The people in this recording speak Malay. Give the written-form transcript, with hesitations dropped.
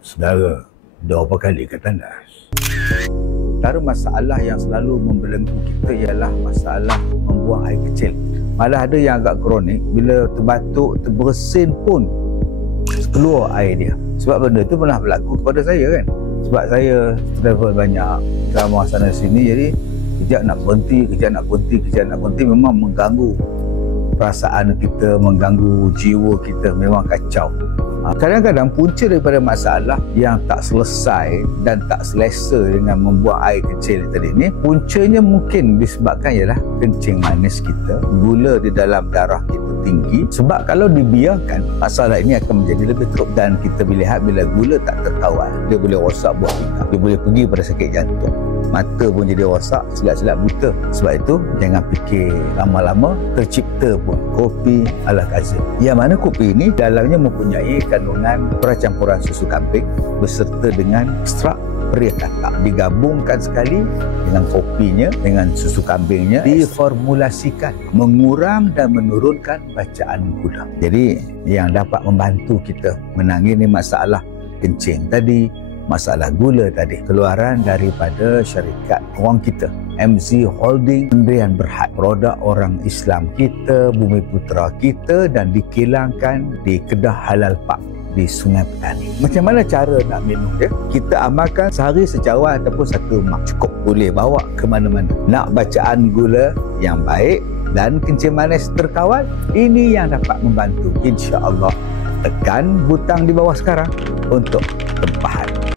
Saudara, dah berapa kali ke tandas? Antara masalah yang selalu membelenggu kita ialah masalah membuang air kecil. Malah ada yang agak kronik, bila terbatuk, terbersin pun keluar air dia. Sebab benda tu pernah berlaku kepada saya kan. Sebab saya travel banyak, drama sana sini, jadi kejap nak berhenti, kejap nak berhenti, memang mengganggu perasaan kita, mengganggu jiwa kita, memang kacau. Kadang-kadang punca daripada masalah yang tak selesai dan tak selesa dengan membuang air kecil tadi ni, puncanya mungkin disebabkan ialah kencing manis kita, gula di dalam darah kita tinggi. Sebab kalau dibiarkan, masalah ini akan menjadi lebih teruk. Dan kita lihat bila gula tak terkawal, dia boleh rosak buah pinggang, dia boleh pergi pada sakit jantung, mata pun jadi rosak, silap-silap buta. Sebab itu jangan fikir lama-lama tercipta pun kopi ala Kazim. Yang mana kopi ini dalamnya mempunyai kandungan percampuran susu kambing beserta dengan ekstrak peri katak, digabungkan sekali dengan kopinya, dengan susu kambingnya, diformulasikan mengurang dan menurunkan bacaan gula. Jadi yang dapat membantu kita menangani masalah kencing tadi, masalah gula tadi, keluaran daripada syarikat wang kita MZ Holding Pendirian Berhad, produk orang Islam kita, Bumi Putera kita, dan dikilangkan di Kedah Halal Park di Sungai Petani. Macam mana cara nak minum dia? Kita amalkan sehari secawan ataupun satu mak, cukup, boleh bawa ke mana-mana. Nak bacaan gula yang baik dan kencing manis terkawal, ini yang dapat membantu, insya-Allah. Tekan butang di bawah sekarang untuk tempat